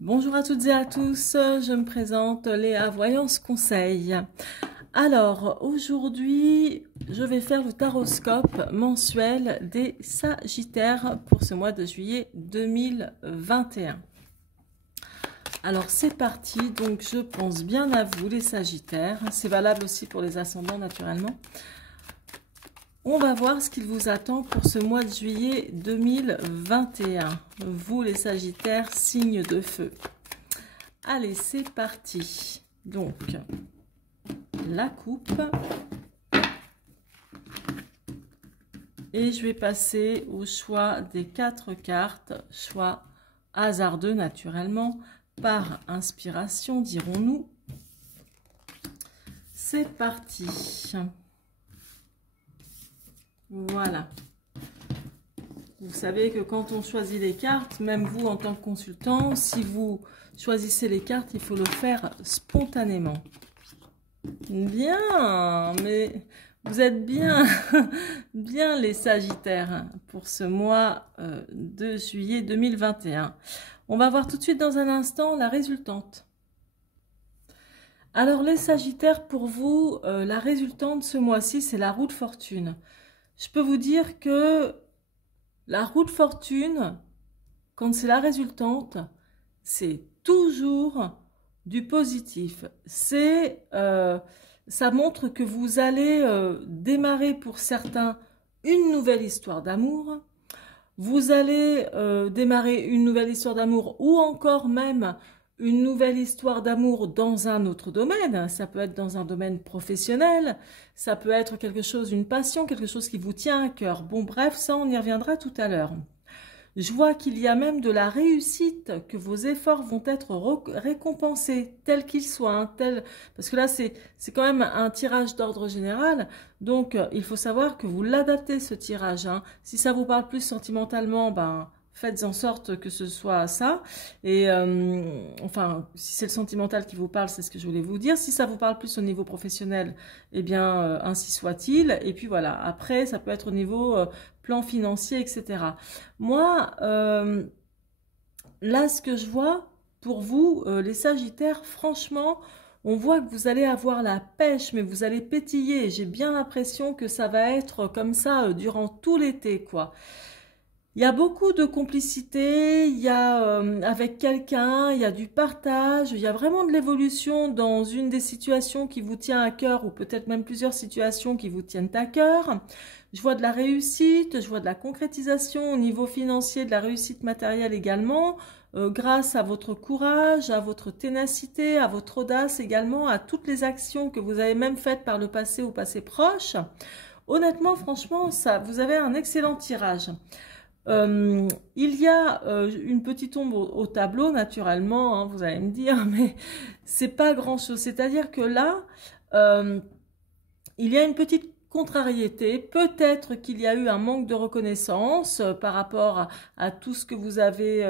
Bonjour à toutes et à tous, je me présente Léa, Voyance Conseil. Alors, aujourd'hui, je vais faire le taroscope mensuel des Sagittaires pour ce mois de juillet 2021. Alors, c'est parti, donc je pense bien à vous les Sagittaires, c'est valable aussi pour les ascendants naturellement. On va voir ce qu'il vous attend pour ce mois de juillet 2021. Vous les Sagittaires, signe de feu. Allez, c'est parti. Donc, la coupe. Et je vais passer au choix des 4 cartes. Choix hasardeux naturellement, par inspiration, dirons-nous. C'est parti. Voilà. Vous savez que quand on choisit les cartes, même vous en tant que consultant, si vous choisissez les cartes, il faut le faire spontanément. Bien, mais vous êtes bien, bien les Sagittaires pour ce mois de juillet 2021. On va voir tout de suite dans un instant la résultante. Alors les Sagittaires, pour vous, la résultante ce mois-ci, c'est la roue de fortune. Je peux vous dire que la roue de fortune, quand c'est la résultante, c'est toujours du positif. Ça montre que vous allez démarrer pour certains une nouvelle histoire d'amour. Vous allez démarrer une nouvelle histoire d'amour ou encore même une nouvelle histoire d'amour dans un autre domaine. Ça peut être dans un domaine professionnel, ça peut être quelque chose, une passion, quelque chose qui vous tient à cœur. Bon, bref, ça, on y reviendra tout à l'heure. Je vois qu'il y a même de la réussite, que vos efforts vont être récompensés, tels qu'ils soient, hein, parce que là, c'est quand même un tirage d'ordre général, donc il faut savoir que vous l'adaptez, ce tirage. Hein. Si ça vous parle plus sentimentalement, ben, faites en sorte que ce soit ça. Et enfin, si c'est le sentimental qui vous parle, c'est ce que je voulais vous dire. Si ça vous parle plus au niveau professionnel, eh bien, ainsi soit-il. Et puis voilà, après, ça peut être au niveau plan financier, etc. Moi, là, ce que je vois pour vous, les Sagittaires, franchement, on voit que vous allez avoir la pêche, mais vous allez pétiller. J'ai bien l'impression que ça va être comme ça durant tout l'été, quoi. Il y a beaucoup de complicité, il y a avec quelqu'un, il y a du partage, il y a vraiment de l'évolution dans une des situations qui vous tient à cœur ou peut-être même plusieurs situations qui vous tiennent à cœur. Je vois de la réussite, je vois de la concrétisation au niveau financier, de la réussite matérielle également, grâce à votre courage, à votre ténacité, à votre audace également, à toutes les actions que vous avez même faites par le passé ou passé proche. Honnêtement, franchement, ça, vous avez un excellent tirage. Il y a une petite ombre au tableau, naturellement, hein, vous allez me dire, mais c'est pas grand-chose. C'est-à-dire que là, il y a une petite contrariété. Peut-être qu'il y a eu un manque de reconnaissance par rapport à tout ce que vous avez...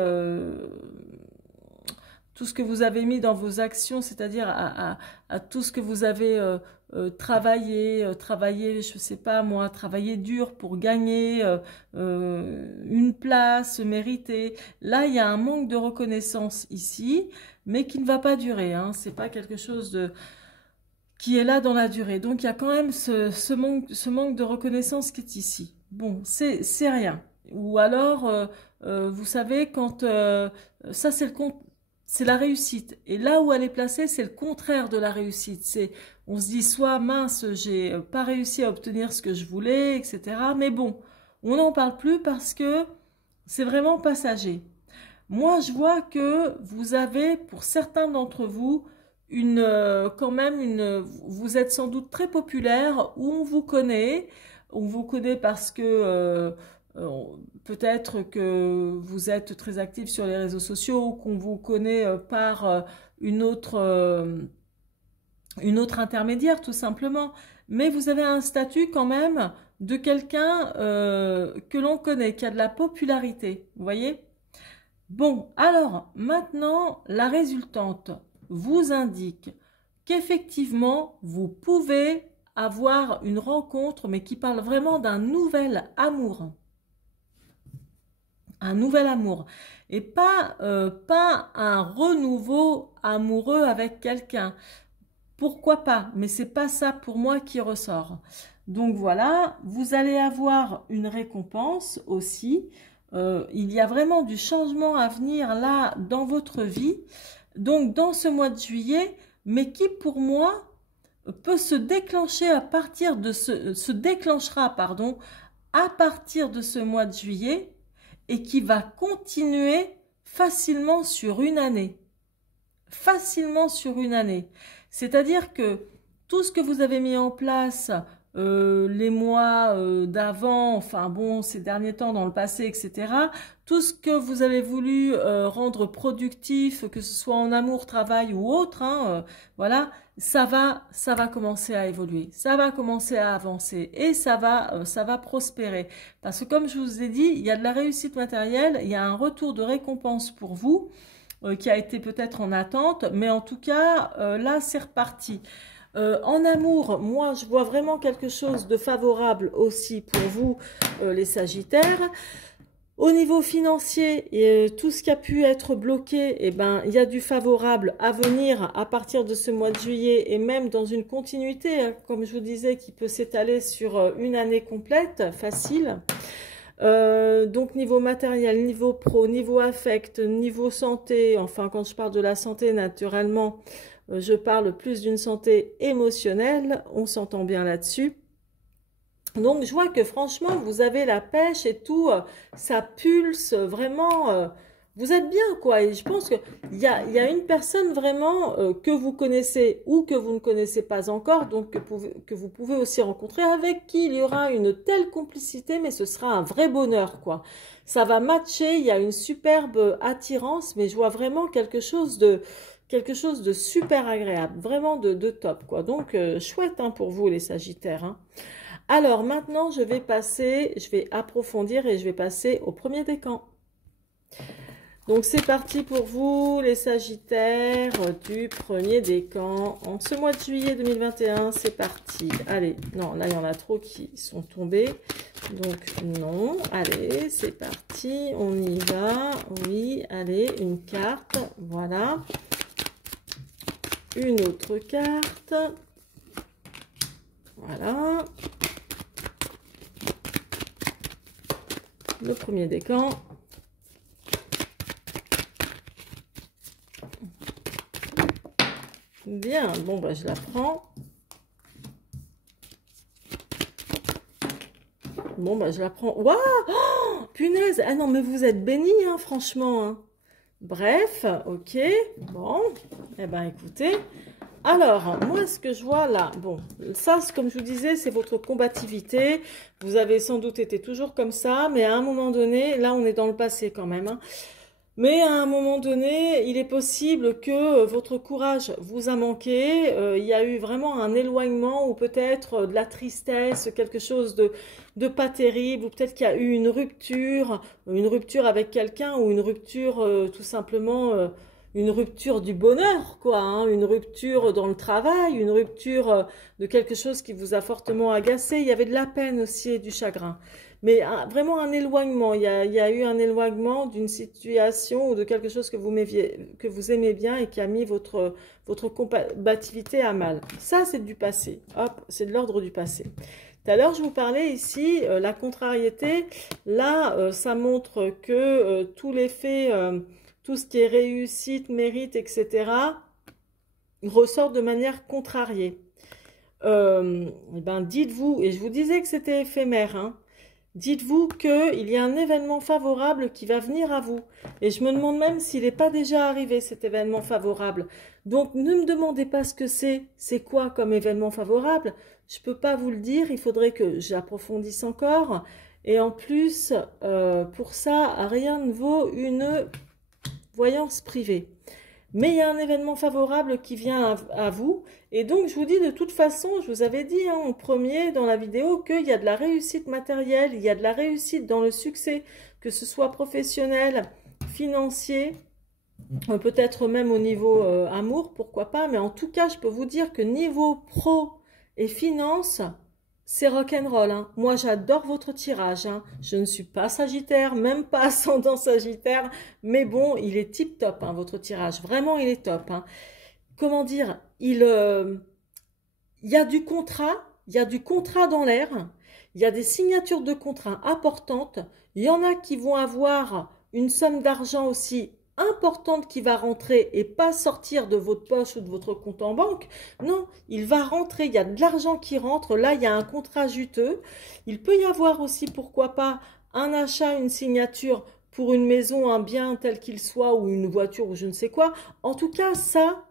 tout ce que vous avez mis dans vos actions, c'est-à-dire à tout ce que vous avez travaillé, je sais pas moi, travaillé dur pour gagner une place méritée. Là, il y a un manque de reconnaissance ici, mais qui ne va pas durer. Hein. C'est pas quelque chose qui est là dans la durée. Donc, il y a quand même ce manque de reconnaissance qui est ici. Bon, c'est rien. Ou alors, vous savez, quand ça, c'est la réussite. Et là où elle est placée, c'est le contraire de la réussite. On se dit soit mince, j'ai pas réussi à obtenir ce que je voulais, etc. Mais bon, on n'en parle plus parce que c'est vraiment passager. Moi, je vois que vous avez, pour certains d'entre vous, quand même vous êtes sans doute très populaire, où on vous connaît. On vous connaît parce que peut-être que vous êtes très actif sur les réseaux sociaux ou qu'on vous connaît par une autre intermédiaire, tout simplement. Mais vous avez un statut quand même de quelqu'un que l'on connaît, qui a de la popularité. Vous voyez? Bon, alors, maintenant, la résultante vous indique qu'effectivement, vous pouvez avoir une rencontre, mais qui parle vraiment d'un nouvel amour. un nouvel amour et pas un renouveau amoureux avec quelqu'un. Pourquoi pas? Mais c'est pas ça pour moi qui ressort. Donc voilà, vous allez avoir une récompense aussi. Il y a vraiment du changement à venir là dans votre vie. Donc dans ce mois de juillet, mais qui pour moi peut se déclencher à partir de se déclenchera, pardon, à partir de ce mois de juillet et qui va continuer facilement sur une année. Facilement sur une année. C'est-à-dire que tout ce que vous avez mis en place les mois d'avant, enfin bon, ces derniers temps dans le passé, etc., tout ce que vous avez voulu rendre productif, que ce soit en amour, travail ou autre, hein, voilà, ça va commencer à évoluer, ça va commencer à avancer et ça va prospérer. Parce que comme je vous ai dit, il y a de la réussite matérielle, il y a un retour de récompense pour vous, qui a été peut-être en attente, mais en tout cas, là, c'est reparti. En amour, moi, je vois vraiment quelque chose de favorable aussi pour vous, les Sagittaires. Au niveau financier, tout ce qui a pu être bloqué, eh ben, il y a du favorable à venir à partir de ce mois de juillet et même dans une continuité, hein, comme je vous disais, qui peut s'étaler sur une année complète, facile. Donc niveau matériel, niveau pro, niveau affect, niveau santé, enfin quand je parle de la santé naturellement, je parle plus d'une santé émotionnelle, on s'entend bien là-dessus. Donc je vois que franchement vous avez la pêche et tout, ça pulse vraiment, vous êtes bien quoi. Et je pense qu'il y a une personne vraiment que vous connaissez ou que vous ne connaissez pas encore, donc que vous pouvez aussi rencontrer, avec qui il y aura une telle complicité, mais ce sera un vrai bonheur quoi. Ça va matcher, il y a une superbe attirance, mais je vois vraiment quelque chose de super agréable, vraiment de top quoi. Donc chouette hein, pour vous les Sagittaires. Hein. Alors maintenant, je vais approfondir et je vais passer au premier décan. Donc c'est parti pour vous les Sagittaires du premier décan en ce mois de juillet 2021. C'est parti. Allez, non, là il y en a trop qui sont tombés. Donc non, allez, c'est parti. On y va. Oui, allez, une carte. Voilà. Une autre carte. Voilà. Le premier décan. Bien, bon, bah, je la prends. Bon, bah, je la prends. Waouh! Oh, punaise! Ah non, mais vous êtes bénis, hein, franchement. Hein. Bref, ok. Bon, eh ben, écoutez. Alors, moi, ce que je vois là, bon, ça, comme je vous disais, c'est votre combativité. Vous avez sans doute été toujours comme ça, mais à un moment donné, là, on est dans le passé quand même, hein. Mais à un moment donné, il est possible que votre courage vous a manqué. Il y a eu vraiment un éloignement ou peut-être de la tristesse, quelque chose de pas terrible, ou peut-être qu'il y a eu une rupture avec quelqu'un ou une rupture tout simplement... une rupture du bonheur, quoi, hein, une rupture dans le travail, une rupture de quelque chose qui vous a fortement agacé. Il y avait de la peine aussi et du chagrin. Mais vraiment un éloignement. Il y a eu un éloignement d'une situation ou de quelque chose que vous aimez bien et qui a mis votre combativité à mal. Ça, c'est du passé. Hop, c'est de l'ordre du passé. Tout à l'heure, je vous parlais ici, la contrariété. Là, ça montre que tous les faits... tout ce qui est réussite, mérite, etc., ressort de manière contrariée. Eh ben, dites-vous, et je vous disais que c'était éphémère, hein, dites-vous qu'il y a un événement favorable qui va venir à vous. Et je me demande même s'il n'est pas déjà arrivé, cet événement favorable. Donc, ne me demandez pas ce que c'est. C'est quoi comme événement favorable? Je ne peux pas vous le dire, il faudrait que j'approfondisse encore. Et en plus, pour ça, rien ne vaut une... voyance privée. Mais il y a un événement favorable qui vient à vous. Et donc, je vous dis de toute façon, je vous avais dit hein, en premier dans la vidéo qu'il y a de la réussite matérielle, il y a de la réussite dans le succès, que ce soit professionnel, financier, peut-être même au niveau amour, pourquoi pas. Mais en tout cas, je peux vous dire que niveau pro et finance, c'est rock'n'roll, hein. Moi, j'adore votre tirage, hein. Je ne suis pas Sagittaire, même pas ascendant Sagittaire, mais bon, il est tip top, hein, votre tirage. Vraiment, il est top, hein. Comment dire, il y a du contrat, il y a du contrat dans l'air, il y a des signatures de contrats importantes, il y en a qui vont avoir une somme d'argent aussi importante qui va rentrer et pas sortir de votre poche ou de votre compte en banque. Non, il va rentrer, il y a de l'argent qui rentre, là il y a un contrat juteux. Il peut y avoir aussi, pourquoi pas, un achat, une signature pour une maison, un bien tel qu'il soit, ou une voiture ou je ne sais quoi. En tout cas, ça,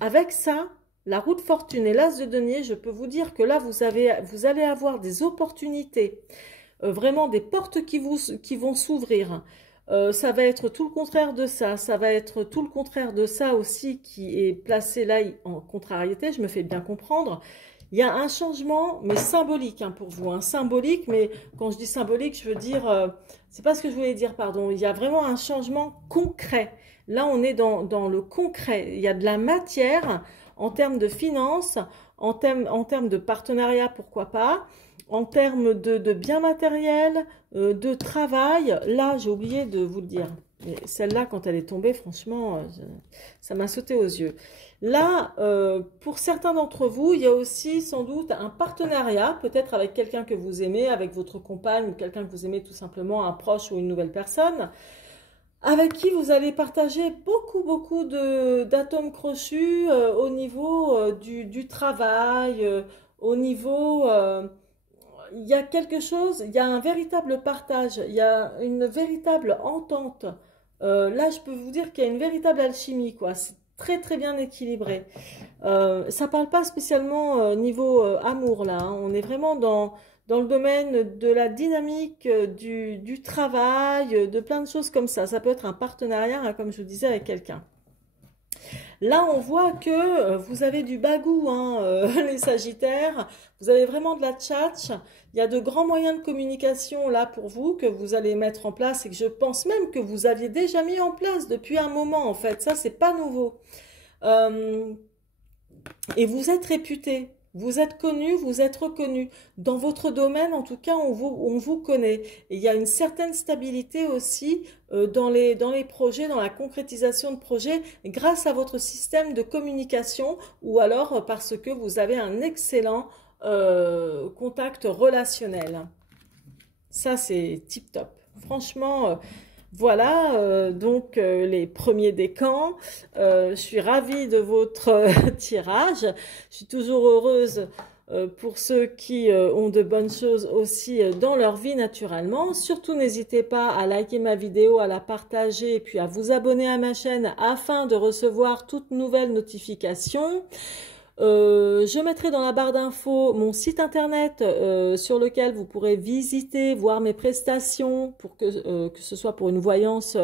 avec ça, la roue de fortune et l'as de denier, je peux vous dire que là, vous allez avoir des opportunités, vraiment des portes qui vont s'ouvrir. Ça va être tout le contraire de ça, ça va être tout le contraire de ça aussi qui est placé là en contrariété, je me fais bien comprendre. Il y a un changement, mais symbolique, hein, pour vous, hein, symbolique, mais quand je dis symbolique, je veux dire, c'est pas ce que je voulais dire, pardon, il y a vraiment un changement concret. Là, on est dans le concret, il y a de la matière en termes de finances, en termes de partenariat, pourquoi pas, en termes de biens matériels, de travail. Là, j'ai oublié de vous le dire. Celle-là, quand elle est tombée, franchement, ça m'a sauté aux yeux. Là, pour certains d'entre vous, il y a aussi sans doute un partenariat, peut-être avec quelqu'un que vous aimez, avec votre compagne ou quelqu'un que vous aimez tout simplement, un proche ou une nouvelle personne, avec qui vous allez partager beaucoup d'atomes crochus au niveau du travail, au niveau... il y a quelque chose, il y a un véritable partage, il y a une véritable entente. Là, je peux vous dire qu'il y a une véritable alchimie, quoi. C'est très bien équilibré. Ça parle pas spécialement niveau amour, là, hein. On est vraiment dans le domaine de la dynamique, du travail, de plein de choses comme ça. Ça peut être un partenariat, hein, comme je vous disais, avec quelqu'un. Là, on voit que vous avez du bagou, hein, les Sagittaires. Vous avez vraiment de la tchatch. Il y a de grands moyens de communication là pour vous que vous allez mettre en place et que je pense même que vous aviez déjà mis en place depuis un moment, en fait. Ça, c'est pas nouveau. Et vous êtes réputé. Vous êtes connu, vous êtes reconnu. Dans votre domaine, en tout cas, on vous connaît. Et il y a une certaine stabilité aussi dans les projets, dans la concrétisation de projets, grâce à votre système de communication ou alors parce que vous avez un excellent contact relationnel. Ça, c'est tip top. Franchement... Voilà, donc les premiers décans. Je suis ravie de votre tirage. Je suis toujours heureuse pour ceux qui ont de bonnes choses aussi dans leur vie naturellement. Surtout, n'hésitez pas à liker ma vidéo, à la partager et puis à vous abonner à ma chaîne afin de recevoir toutes nouvelles notifications. Je mettrai dans la barre d'infos mon site internet sur lequel vous pourrez visiter, voir mes prestations pour que ce soit pour une voyance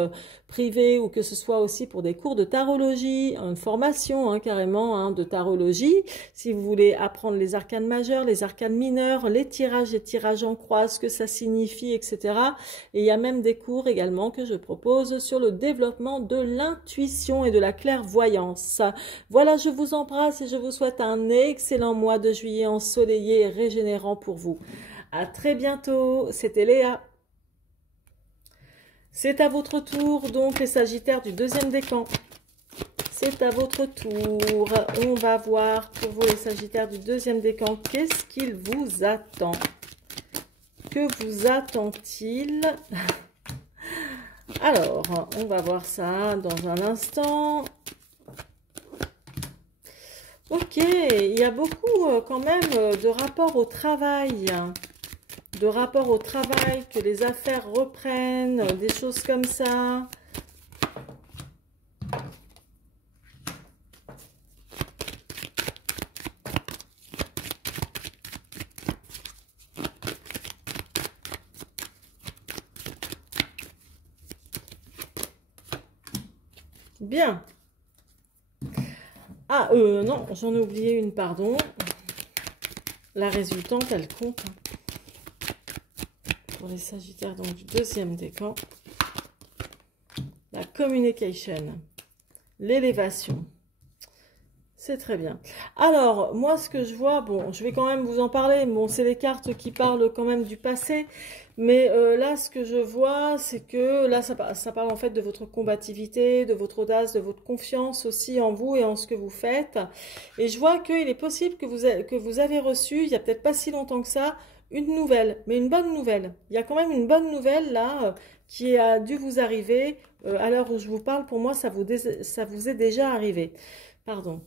privée ou que ce soit aussi pour des cours de tarologie, une formation hein, carrément hein, de tarologie. Si vous voulez apprendre les arcanes majeures, les arcanes mineures, les tirages en croix, ce que ça signifie, etc. Et il y a même des cours également que je propose sur le développement de l'intuition et de la clairvoyance. Voilà, je vous embrasse et je vous souhaite un excellent mois de juillet ensoleillé et régénérant pour vous. À très bientôt, c'était Léa. C'est à votre tour, donc les Sagittaires du deuxième décan. C'est à votre tour. On va voir pour vous les Sagittaires du deuxième décan, qu'est-ce qu'il vous attend? Que vous attend-il? Alors, on va voir ça dans un instant. Ok, il y a beaucoup quand même de rapports au travail. De rapports au travail, que les affaires reprennent, des choses comme ça. Bien. Ah, non, j'en ai oublié une, pardon. La résultante, elle compte. Pour les Sagittaires, donc du deuxième décan. La communication. L'élévation. C'est très bien. Alors, moi, ce que je vois, bon, je vais quand même vous en parler. Bon, c'est les cartes qui parlent quand même du passé. Mais là, ce que je vois, c'est que là, ça parle en fait de votre combativité, de votre audace, de votre confiance aussi en vous et en ce que vous faites. Et je vois qu'il est possible que vous avez reçu, il y a peut-être pas si longtemps que ça, une nouvelle, mais une bonne nouvelle. Il y a quand même une bonne nouvelle là qui a dû vous arriver. À l'heure où je vous parle, pour moi, ça vous est déjà arrivé. Pardon.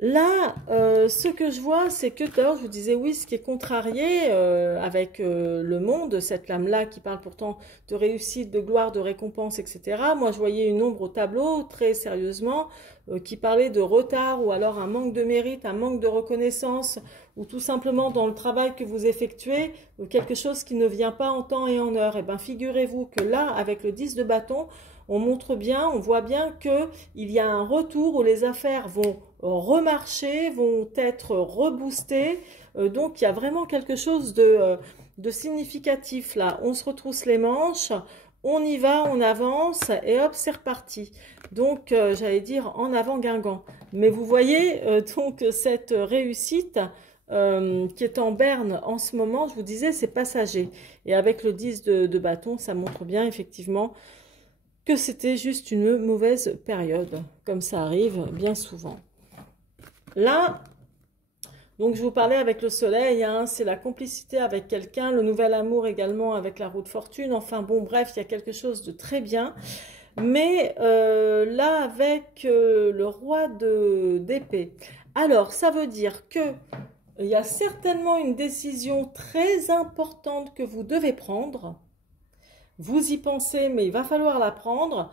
Là, ce que je vois, c'est que tout à l'heure, je vous disais, oui, ce qui est contrarié avec le monde, cette lame-là qui parle pourtant de réussite, de gloire, de récompense, etc. Moi, je voyais une ombre au tableau, très sérieusement, qui parlait de retard ou alors un manque de mérite, un manque de reconnaissance, ou tout simplement dans le travail que vous effectuez, quelque chose qui ne vient pas en temps et en heure. Eh bien, figurez-vous que là, avec le 10 de bâton, on montre bien, on voit bien qu'il y a un retour où les affaires vont remarcher, vont être reboostées. Donc il y a vraiment quelque chose de significatif là. On se retrousse les manches, on y va, on avance et hop, c'est reparti. Donc j'allais dire en avant Guingamp. Mais vous voyez donc cette réussite qui est en berne en ce moment, je vous disais, c'est passager. Et avec le 10 de bâton, ça montre bien effectivement que c'était juste une mauvaise période, comme ça arrive bien souvent. Là, donc je vous parlais avec le soleil, hein, c'est la complicité avec quelqu'un, le nouvel amour également avec la roue de fortune, enfin bon, bref, il y a quelque chose de très bien. Mais là, avec le roi d'épée, alors ça veut dire que il y a certainement une décision très importante que vous devez prendre. Vous y pensez, mais il va falloir la prendre.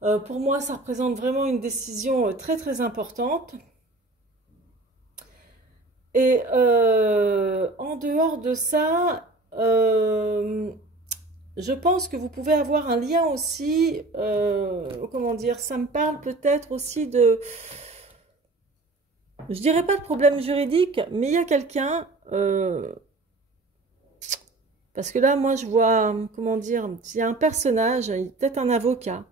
Pour moi, ça représente vraiment une décision très très importante. Et en dehors de ça, je pense que vous pouvez avoir un lien aussi, comment dire, ça me parle peut-être aussi de, je dirais pas de problème juridique, mais il y a quelqu'un, parce que là, moi, je vois, comment dire, s'il y a un personnage, peut-être un avocat.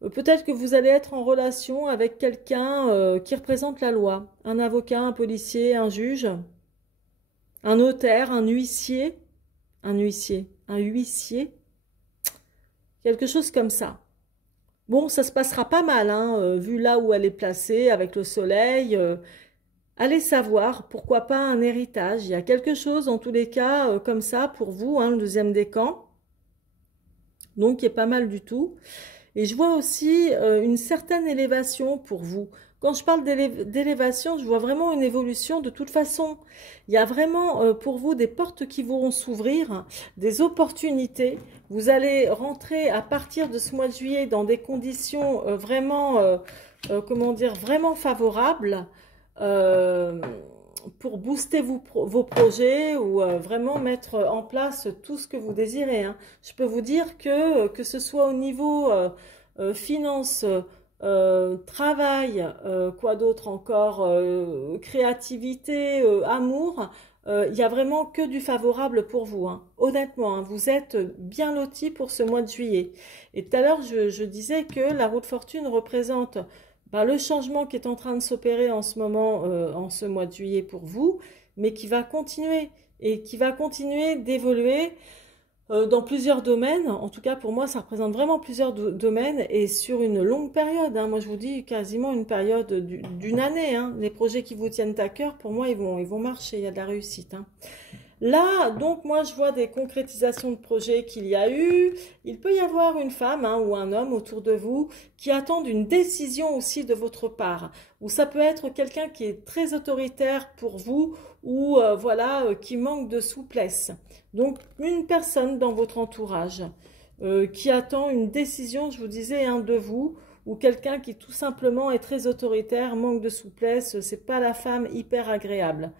Peut-être que vous allez être en relation avec quelqu'un qui représente la loi. Un avocat, un policier, un juge, un notaire, un huissier, quelque chose comme ça. Bon, ça se passera pas mal, hein, vu là où elle est placée, avec le soleil. Allez savoir, pourquoi pas un héritage. Il y a quelque chose, en tous les cas, comme ça, pour vous, hein, le deuxième décan. Donc, qui est pas mal du tout. Et je vois aussi une certaine élévation pour vous. Quand je parle d'élévation, je vois vraiment une évolution de toute façon. Il y a vraiment pour vous des portes qui vont s'ouvrir, des opportunités. Vous allez rentrer à partir de ce mois de juillet dans des conditions vraiment, comment dire, vraiment favorables pour booster vos projets ou vraiment mettre en place tout ce que vous désirez, hein. Je peux vous dire que ce soit au niveau finance, travail, quoi d'autre encore, créativité, amour, il n'y a vraiment que du favorable pour vous, hein. Honnêtement, hein, vous êtes bien lotis pour ce mois de juillet. Et tout à l'heure, je disais que la roue de fortune représente le changement qui est en train de s'opérer en ce moment, en ce mois de juillet pour vous, mais qui va continuer et qui va continuer d'évoluer dans plusieurs domaines. En tout cas, pour moi, ça représente vraiment plusieurs domaines et sur une longue période, hein. Moi, je vous dis quasiment une période d'une année, hein. Les projets qui vous tiennent à cœur, pour moi, ils vont marcher. Il y a de la réussite, hein. Là, donc, moi, je vois des concrétisations de projets qu'il y a eu. Il peut y avoir une femme, hein, ou un homme autour de vous qui attendent une décision aussi de votre part. Ou ça peut être quelqu'un qui est très autoritaire pour vous ou voilà, qui manque de souplesse. Donc, une personne dans votre entourage qui attend une décision, je vous disais, hein, de vous, ou quelqu'un qui tout simplement est très autoritaire, manque de souplesse, c'est pas la femme hyper agréable.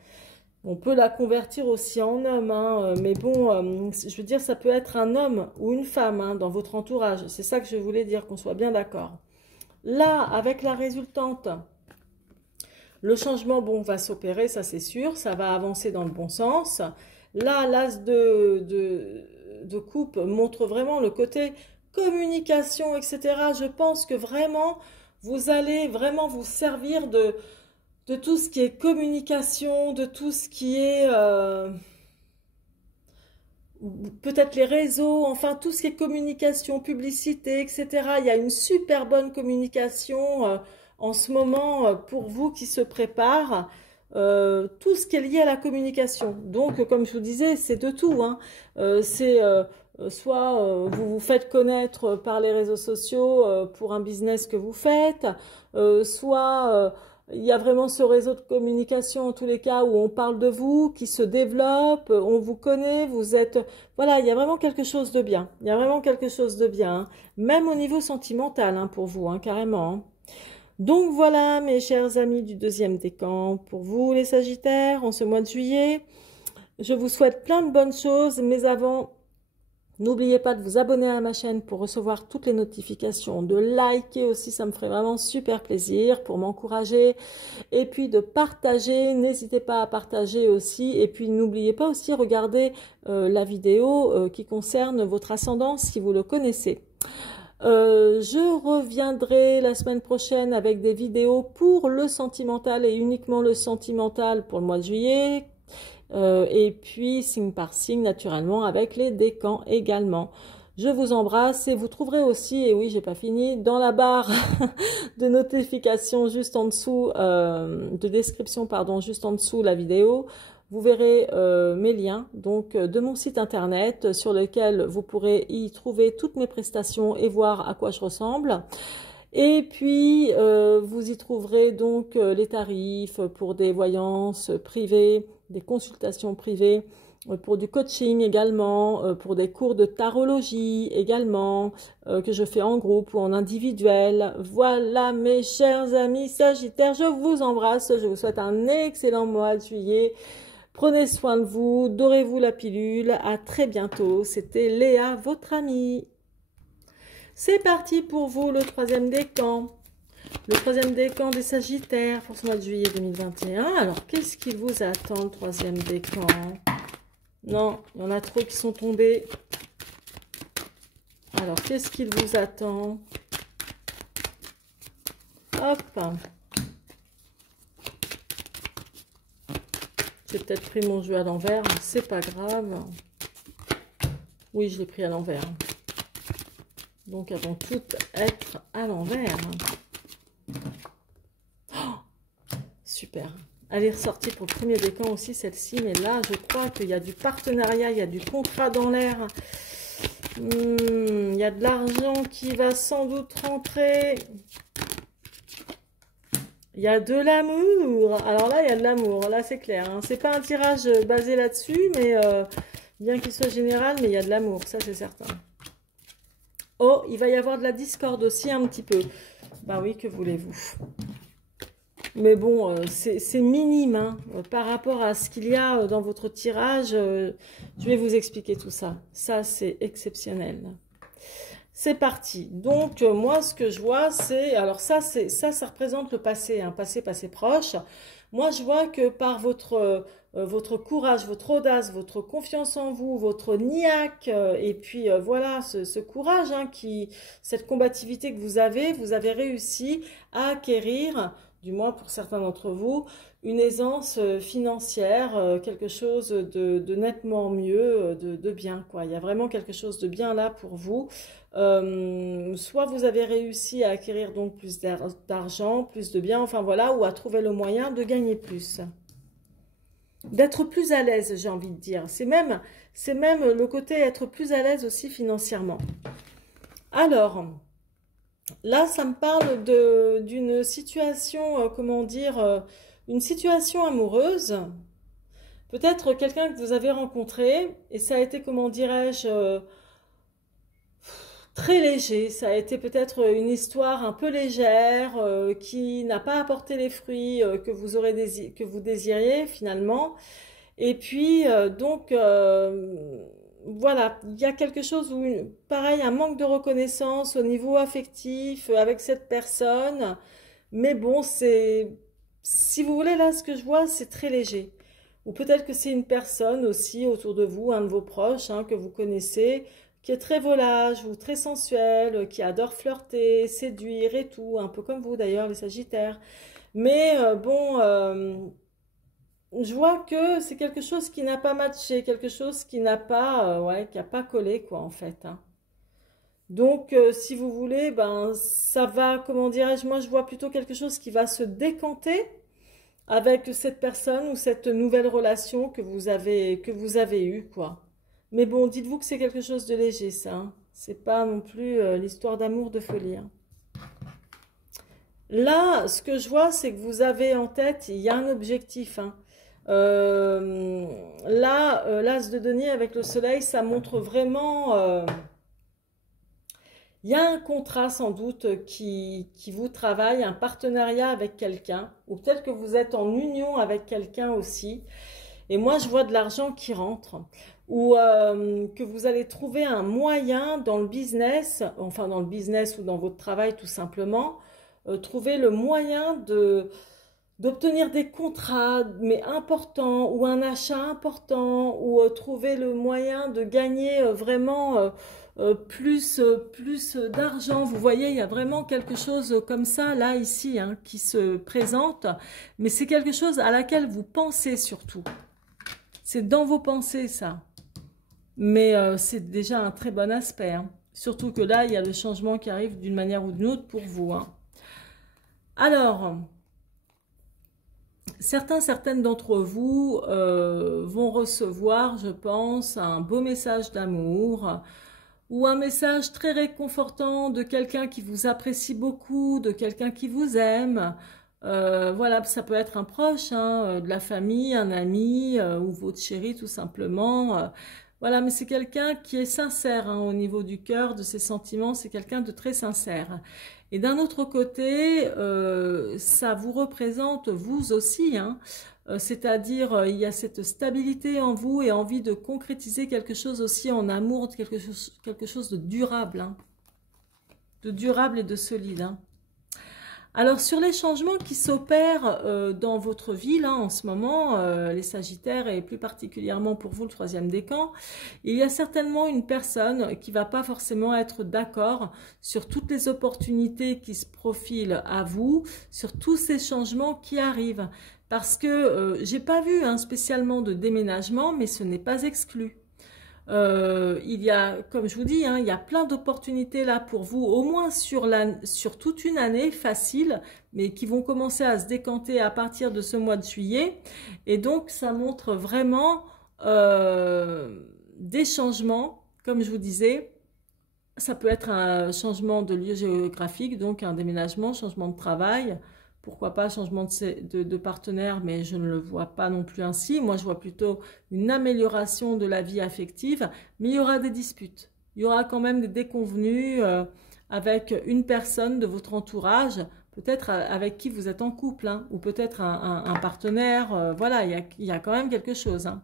On peut la convertir aussi en homme, hein, mais bon, je veux dire, ça peut être un homme ou une femme, hein, dans votre entourage. C'est ça que je voulais dire, qu'on soit bien d'accord. Là, avec la résultante, le changement, bon, va s'opérer, ça c'est sûr, ça va avancer dans le bon sens. Là, l'as de coupe montre vraiment le côté communication, etc. Je pense que vraiment, vous allez vraiment vous servir de tout ce qui est communication, de tout ce qui est peut-être les réseaux, enfin tout ce qui est communication, publicité, etc. Il y a une super bonne communication en ce moment pour vous qui se prépare. Tout ce qui est lié à la communication. Donc, comme je vous disais, c'est de tout, hein. C'est soit vous vous faites connaître par les réseaux sociaux pour un business que vous faites, soit il y a vraiment ce réseau de communication en tous les cas où on parle de vous, qui se développe, on vous connaît, vous êtes... Voilà, il y a vraiment quelque chose de bien. Il y a vraiment quelque chose de bien, hein. Même au niveau sentimental, hein, pour vous, hein, carrément, hein. Donc voilà, mes chers amis du deuxième décan, pour vous les Sagittaires, en ce mois de juillet, je vous souhaite plein de bonnes choses, mais avant, n'oubliez pas de vous abonner à ma chaîne pour recevoir toutes les notifications, de liker aussi, ça me ferait vraiment super plaisir pour m'encourager, et puis de partager, n'hésitez pas à partager aussi, et puis n'oubliez pas aussi regarder la vidéo qui concerne votre ascendant si vous le connaissez. Je reviendrai la semaine prochaine avec des vidéos pour le sentimental et uniquement le sentimental pour le mois de juillet. Et puis signe par signe naturellement avec les décans également. Je vous embrasse et vous trouverez aussi, et oui j'ai pas fini, dans la barre de notification juste en dessous, de description pardon, juste en dessous la vidéo. Vous verrez mes liens donc de mon site internet sur lequel vous pourrez y trouver toutes mes prestations et voir à quoi je ressemble. Et puis vous y trouverez donc les tarifs pour des voyances privées, des consultations privées, pour du coaching également, pour des cours de tarologie également, que je fais en groupe ou en individuel. Voilà mes chers amis Sagittaires, je vous embrasse, je vous souhaite un excellent mois de juillet. Prenez soin de vous, dorez-vous la pilule, à très bientôt. C'était Léa, votre amie. C'est parti pour vous, le troisième décan. Le troisième décan des Sagittaires pour ce mois de juillet 2021. Alors, qu'est-ce qui vous attend, le troisième décan? Non, il y en a trop qui sont tombés. Alors, qu'est-ce qu'il vous attend? Hop. J'ai peut-être pris mon jeu à l'envers, mais c'est pas grave. Oui, je l'ai pris à l'envers. Donc, elles vont toutes être à l'envers. Oh, super. Elle est ressortie pour le premier décan aussi, celle-ci. Mais là, je crois qu'il y a du partenariat, il y a du contrat dans l'air. Il y a de l'argent qui va sans doute rentrer. Il y a de l'amour. Alors là, il y a de l'amour. Là, c'est clair, hein. C'est pas un tirage basé là-dessus, mais bien qu'il soit général, mais il y a de l'amour. Ça, c'est certain. Oh, il va y avoir de la discorde aussi un petit peu. Bah oui, que voulez-vous? Mais bon, c'est minime, hein, par rapport à ce qu'il y a dans votre tirage. Je vais vous expliquer tout ça. Ça, c'est exceptionnel. C'est parti. Donc, moi, ce que je vois, c'est... Alors ça représente le passé, un passé proche. Moi, je vois que par votre courage, votre audace, votre confiance en vous, votre niaque, et puis voilà, ce courage, hein, cette combativité que vous avez réussi à acquérir, du moins pour certains d'entre vous, une aisance financière, quelque chose de nettement mieux, de bien, quoi. Il y a vraiment quelque chose de bien là pour vous. Soit vous avez réussi à acquérir donc plus d'argent, plus de biens, enfin voilà, ou à trouver le moyen de gagner plus. D'être plus à l'aise, j'ai envie de dire. C'est même le côté être plus à l'aise aussi financièrement. Alors, là, ça me parle d'une situation, comment dire, une situation amoureuse. Peut-être quelqu'un que vous avez rencontré, et ça a été, comment dirais-je, très léger. Ça a été peut-être une histoire un peu légère, qui n'a pas apporté les fruits que vous désiriez finalement. Et puis, donc, voilà, il y a quelque chose où, pareil, un manque de reconnaissance au niveau affectif avec cette personne. Mais bon, si vous voulez, là, ce que je vois, c'est très léger. Ou peut-être que c'est une personne aussi autour de vous, un de vos proches, hein, que vous connaissez, qui est très volage ou très sensuel, qui adore flirter, séduire et tout, un peu comme vous d'ailleurs, les Sagittaires. Mais bon, je vois que c'est quelque chose qui n'a pas matché, quelque chose qui n'a pas, ouais, qui a pas collé quoi en fait, hein. Donc, si vous voulez, ben ça va, comment dirais-je, moi je vois plutôt quelque chose qui va se décanter avec cette personne ou cette nouvelle relation que vous avez eue, quoi. Mais bon, dites-vous que c'est quelque chose de léger, ça, hein. C'est pas non plus l'histoire d'amour de folie, hein. Là, ce que je vois, c'est que vous avez en tête, il y a un objectif, hein. Là, l'as de denier avec le soleil, ça montre vraiment... il y a un contrat sans doute qui vous travaille, un partenariat avec quelqu'un, ou peut-être que vous êtes en union avec quelqu'un aussi. Et moi, je vois de l'argent qui rentre, ou que vous allez trouver un moyen dans le business, enfin dans le business ou dans votre travail tout simplement, trouver le moyen d'obtenir des contrats, mais importants, ou un achat important, ou trouver le moyen de gagner vraiment plus d'argent. Vous voyez, il y a vraiment quelque chose comme ça, là, ici, hein, qui se présente, mais c'est quelque chose à laquelle vous pensez surtout. C'est dans vos pensées, ça. Mais c'est déjà un très bon aspect, hein. Surtout que là, il y a le changement qui arrive d'une manière ou d'une autre pour vous, hein. Alors... certaines d'entre vous vont recevoir, je pense, un beau message d'amour ou un message très réconfortant de quelqu'un qui vous apprécie beaucoup, de quelqu'un qui vous aime. Voilà, ça peut être un proche, hein, de la famille, un ami ou votre chéri tout simplement. Voilà, mais c'est quelqu'un qui est sincère, hein, au niveau du cœur, de ses sentiments, c'est quelqu'un de très sincère. Et d'un autre côté, ça vous représente vous aussi, hein, c'est-à-dire il y a cette stabilité en vous et envie de concrétiser quelque chose aussi en amour, quelque chose de durable, hein, de durable et de solide, hein. Alors, sur les changements qui s'opèrent dans votre vie, là, en ce moment, les Sagittaires, et plus particulièrement pour vous, le troisième décan, il y a certainement une personne qui va pas forcément être d'accord sur toutes les opportunités qui se profilent à vous, sur tous ces changements qui arrivent. Parce que j'ai pas vu, hein, spécialement de déménagement, mais ce n'est pas exclu. Il y a, comme je vous dis, hein, il y a plein d'opportunités là pour vous, au moins sur toute une année facile, mais qui vont commencer à se décanter à partir de ce mois de juillet. Et donc, ça montre vraiment des changements, comme je vous disais. Ça peut être un changement de lieu géographique, donc un déménagement, changement de travail. Pourquoi pas changement de partenaire, mais je ne le vois pas non plus ainsi. Moi, je vois plutôt une amélioration de la vie affective, mais il y aura des disputes. Il y aura quand même des déconvenues avec une personne de votre entourage, peut-être avec qui vous êtes en couple, hein, ou peut-être un partenaire. Voilà, il y a quand même quelque chose, hein.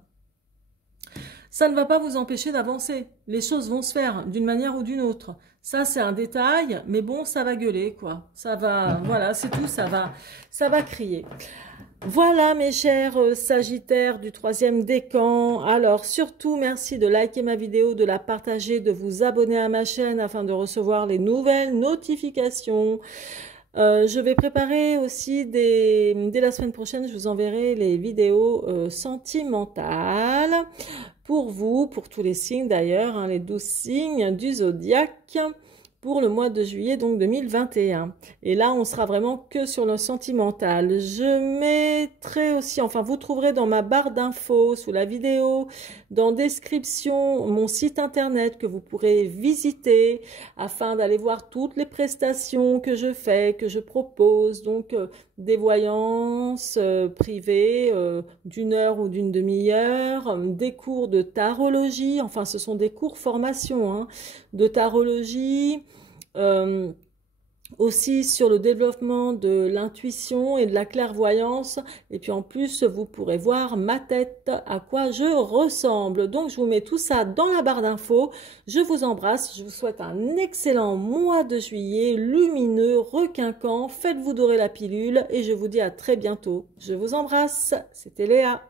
Ça ne va pas vous empêcher d'avancer. Les choses vont se faire d'une manière ou d'une autre. Ça, c'est un détail, mais bon, ça va gueuler, quoi. Ça va, voilà, c'est tout, ça va crier. Voilà, mes chers Sagittaires du troisième décan. Alors, surtout, merci de liker ma vidéo, de la partager, de vous abonner à ma chaîne afin de recevoir les nouvelles notifications. Je vais préparer aussi, dès la semaine prochaine, je vous enverrai les vidéos sentimentales pour vous, pour tous les signes d'ailleurs, hein, les 12 signes du zodiaque pour le mois de juillet donc 2021. Et là, on sera vraiment que sur le sentimental. Je mettrai aussi, enfin vous trouverez dans ma barre d'infos sous la vidéo, dans description, mon site internet que vous pourrez visiter afin d'aller voir toutes les prestations que je fais, que je propose. Donc des voyances privées d'une heure ou d'une demi-heure, des cours de tarologie, enfin ce sont des cours formation, hein, de tarologie, aussi sur le développement de l'intuition et de la clairvoyance. Et puis en plus, vous pourrez voir ma tête, à quoi je ressemble. Donc je vous mets tout ça dans la barre d'infos. Je vous embrasse, je vous souhaite un excellent mois de juillet, lumineux, requinquant. Faites-vous dorer la pilule et je vous dis à très bientôt. Je vous embrasse, c'était Léa.